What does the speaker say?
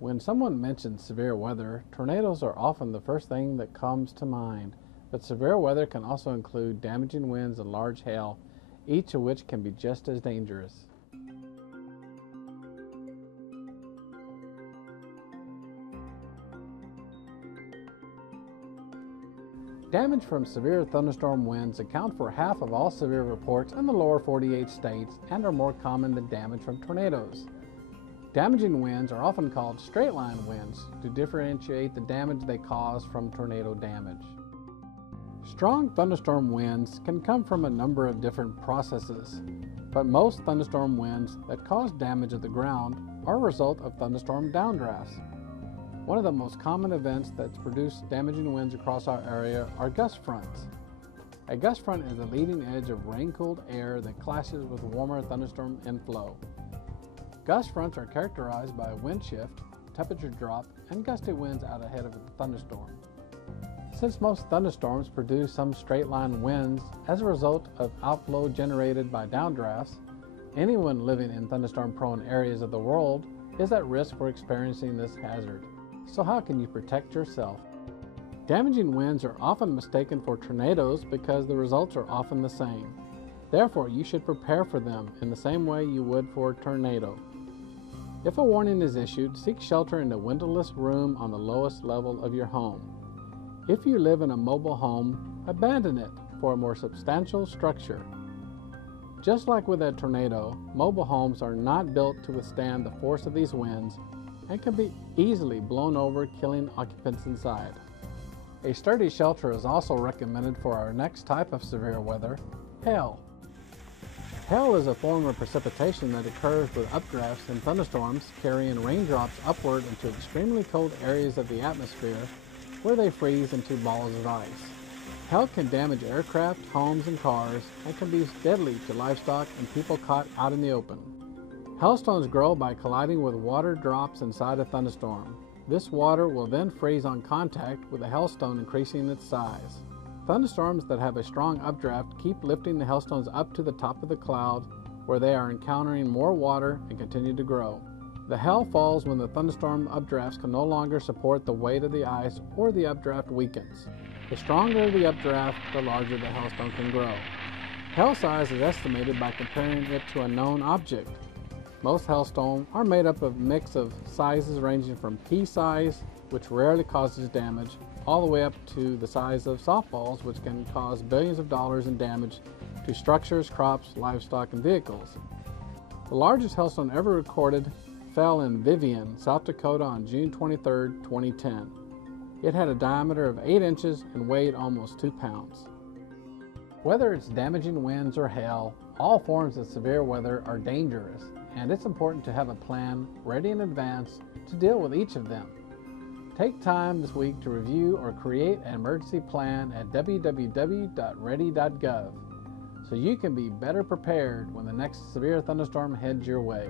When someone mentions severe weather, tornadoes are often the first thing that comes to mind. But severe weather can also include damaging winds and large hail, each of which can be just as dangerous. Damage from severe thunderstorm winds account for half of all severe reports in the lower 48 states and are more common than damage from tornadoes. Damaging winds are often called straight-line winds to differentiate the damage they cause from tornado damage. Strong thunderstorm winds can come from a number of different processes, but most thunderstorm winds that cause damage at the ground are a result of thunderstorm downdrafts. One of the most common events that produce damaging winds across our area are gust fronts. A gust front is the leading edge of rain-cooled air that clashes with warmer thunderstorm inflow. Gust fronts are characterized by a wind shift, temperature drop, and gusty winds out ahead of a thunderstorm. Since most thunderstorms produce some straight-line winds as a result of outflow generated by downdrafts, anyone living in thunderstorm-prone areas of the world is at risk for experiencing this hazard. So how can you protect yourself? Damaging winds are often mistaken for tornadoes because the results are often the same. Therefore, you should prepare for them in the same way you would for a tornado. If a warning is issued, seek shelter in a windowless room on the lowest level of your home. If you live in a mobile home, abandon it for a more substantial structure. Just like with a tornado, mobile homes are not built to withstand the force of these winds and can be easily blown over, killing occupants inside. A sturdy shelter is also recommended for our next type of severe weather, hail. Hail is a form of precipitation that occurs with updrafts and thunderstorms carrying raindrops upward into extremely cold areas of the atmosphere where they freeze into balls of ice. Hail can damage aircraft, homes, and cars and can be deadly to livestock and people caught out in the open. Hailstones grow by colliding with water drops inside a thunderstorm. This water will then freeze on contact with the hailstone, increasing its size. Thunderstorms that have a strong updraft keep lifting the hailstones up to the top of the cloud where they are encountering more water and continue to grow. The hail falls when the thunderstorm updrafts can no longer support the weight of the ice or the updraft weakens. The stronger the updraft, the larger the hailstone can grow. Hail size is estimated by comparing it to a known object. Most hailstones are made up of a mix of sizes ranging from pea size, which rarely causes damage, all the way up to the size of softballs, which can cause billions of dollars in damage to structures, crops, livestock, and vehicles. The largest hailstone ever recorded fell in Vivian, South Dakota on June 23, 2010. It had a diameter of 8 inches and weighed almost 2 pounds. Whether it's damaging winds or hail, all forms of severe weather are dangerous, and it's important to have a plan ready in advance to deal with each of them. Take time this week to review or create an emergency plan at www.ready.gov so you can be better prepared when the next severe thunderstorm heads your way.